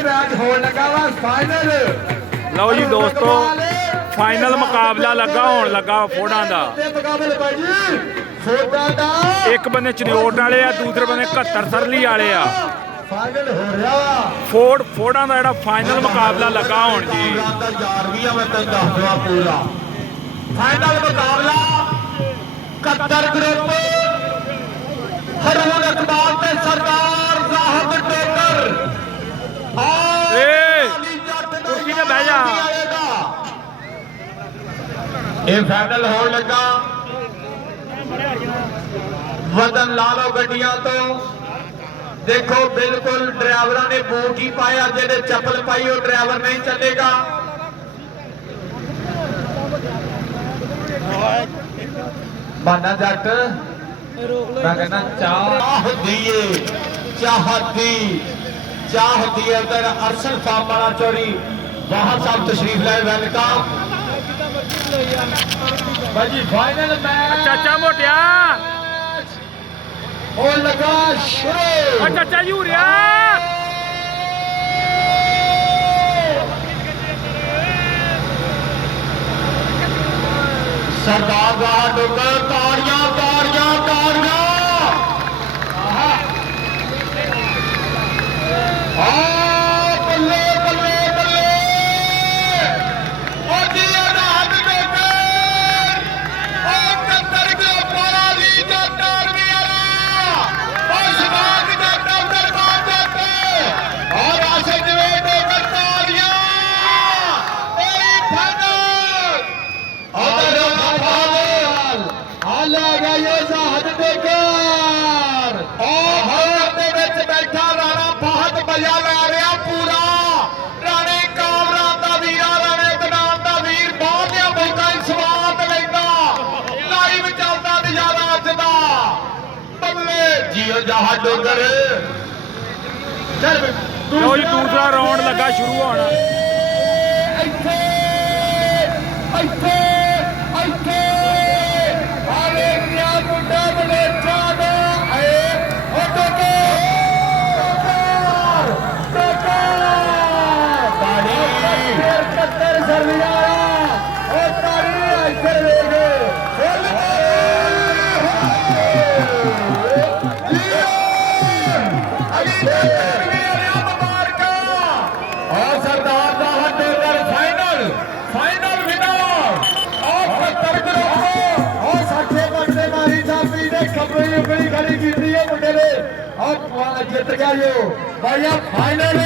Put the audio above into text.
Match होने लगा वा फाइनल। लो जी दोस्तों फाइनल मुकाबला लगा होने लगा फोड़ा का। एक बंदे चनियोट वाले आ, दूसरे बंदे 71 सरली वाले आ। फाइनल हो रहा फोड़ा का जो फाइनल मुकाबला लगा होने जी। फाइनल मुकाबला 71 ग्रुप हरून इकबाल ते सरदार जाहद टोकर। कुर्सी ते बह जा। ये फाइनल हो लगा वतन ला लो गड्डियां तो देखो बिल्कुल ड्राइवर ने बूट ही पाया, जेडे चप्पल पाई वो ड्राइवर नहीं चलेगा। माना जट मैं कहना चाहती है उधर अरसल फार्म वाला चोरी वहां साहब तशरीफ लाए। वेलकम भाजी फाइनल मैच चाचा मोटिया हो लगा शुरू। चाचा यूरिया सरदार डुगर ताड़ियां ताड़ियां ताड़ियां। बल्ले बल्ले बल्ले और जी आजाद डुगर और 70 किलो पारा ली जाता और शबाज जाता दरबार जाते और आशा जवे डुगर ताड़ियां। बैठा राणा फहद बजा लै रहा पूरा। राणे कामरान दा वीरा राणे कनाल दा वीर बहुत मौका स्वाद लेंदा। लाइव चलदा नजारा अज दा बल्ले जियो जहा डोगर। लो जी दूसरा राउंड लगा शुरू होना। खड़ी की मुंडे ने और जित गया जो भाई फाइनल